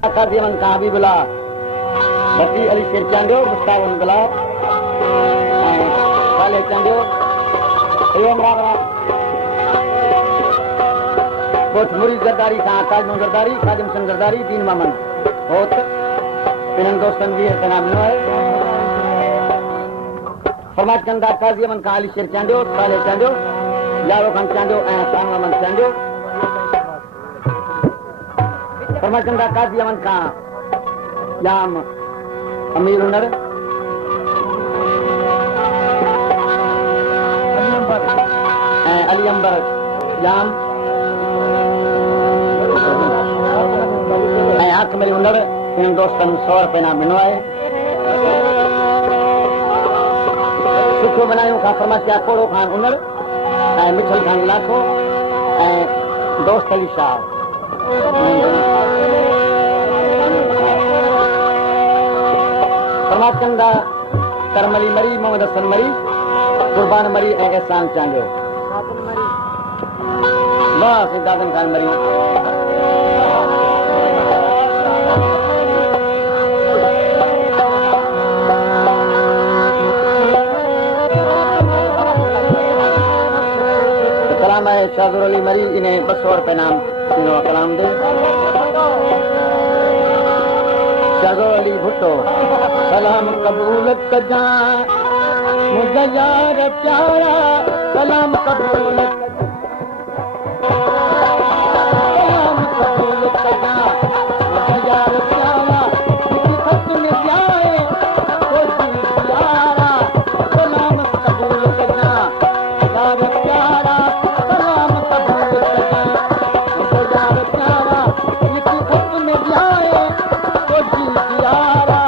Kaziman Kabibula, Bati Ali Sirchandio, Mustawan Bala, Kale Chandio, Ayam Rara, both Muri Zardari, Kajman Zardari, Kajim San Zardari, Din Maman, both Pinandostan Vir Kanamnoy, Format Kanda Kaziman Kali Sirchandio, Kale Chandio, Laro Khan Chandio, and Samaman Chandio. Permachanda Kazi Yaman Khan Yam Amir Unar Ali Ambar Yam Akmal Unar Hindustan Sawar Pena Minoy Sukho Banayo Khan Permachya Koro Khan Unar Mitchell Khan Lakho Dost Ali Shah Permachanda Karmali Mari Muhammad Hassan Mari Qurban Mari Ehsan Chanjo Bas Dadan Khan Mari Salam hai Shazur Ali Mari inhe 200 rupees naam तीनों कलाम दे Shazur Ali Bhutto सलाम कबूल कजा मुझे यार प्यारा सलाम कबूल सलाम कबूल कजा मुझे यार प्यारा मुझे खत में जाए तो प्यारा सलाम कबूल कजा यार प्यारा सलाम कबूल कजा मुझे यार प्यारा मुझे खत में जाए तो प्यारा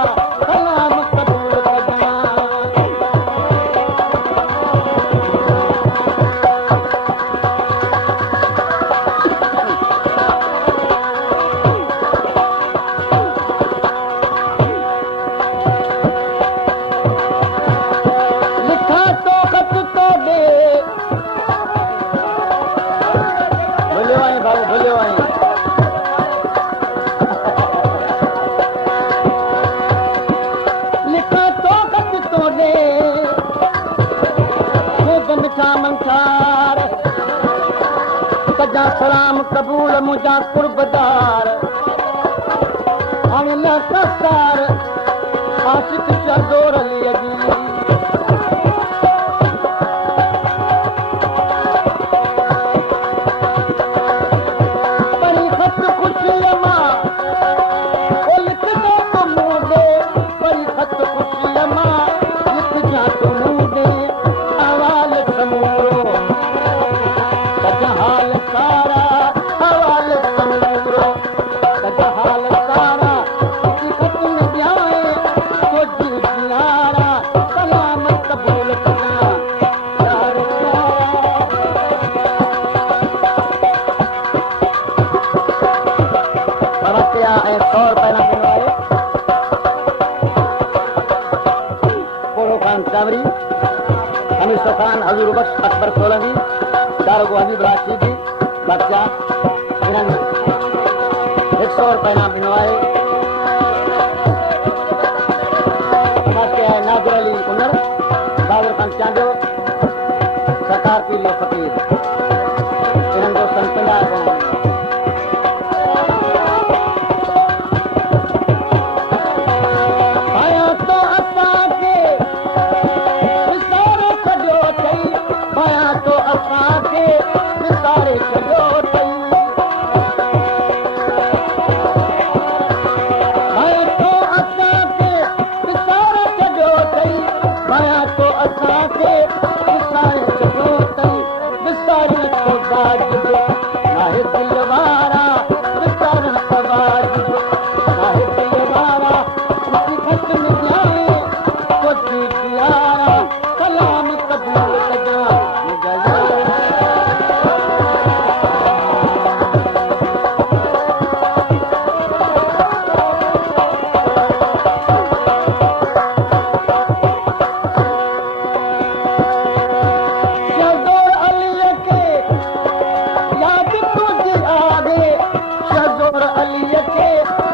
सलाम कबूल मुझा कुर्बदार अगला सस्तार आशिक शजोर अली परी खत खुशियमा ओ लिख दे तो मुँह दे परी खत खुशियमा लिख जा तो मुँह दे हवाल समूरो हाल सारा हवाल समूरो हाल सारा खत में जाए तो दिल किनारा सलाम कबूल करना यार प्यारा क्या है 100 रुपए ना बनवाए पोलो खान चावरी हमीर खान हजूर बख्श अकबर सोलंकी दारोगो हबीब राशिदी बच्चा इन्होंने 100 रुपए नाम बनवाए नादिर अली कुन्नर बाबर खान चांदो सरकार पीर फकीर इन्होंने संतंदा आया तो असा के विसारे छो थई आया तो असा के विसारे छो थई आया तो असा के विसारे छो थई आया तो असा के विसारे छो थई विसारे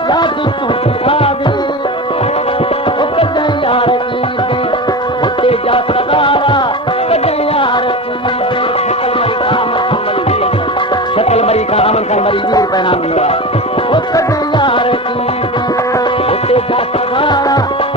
यादि तुंहिंजी आवे ओ कॾहिं यार ईंदे हुते जा सगारा कॾहिं यार ईंदे शकल मरी खां अमन खां मरी वीर पैनाम मिलियो आहे ओ कॾहिं यार ईंदे हुते जा सगारा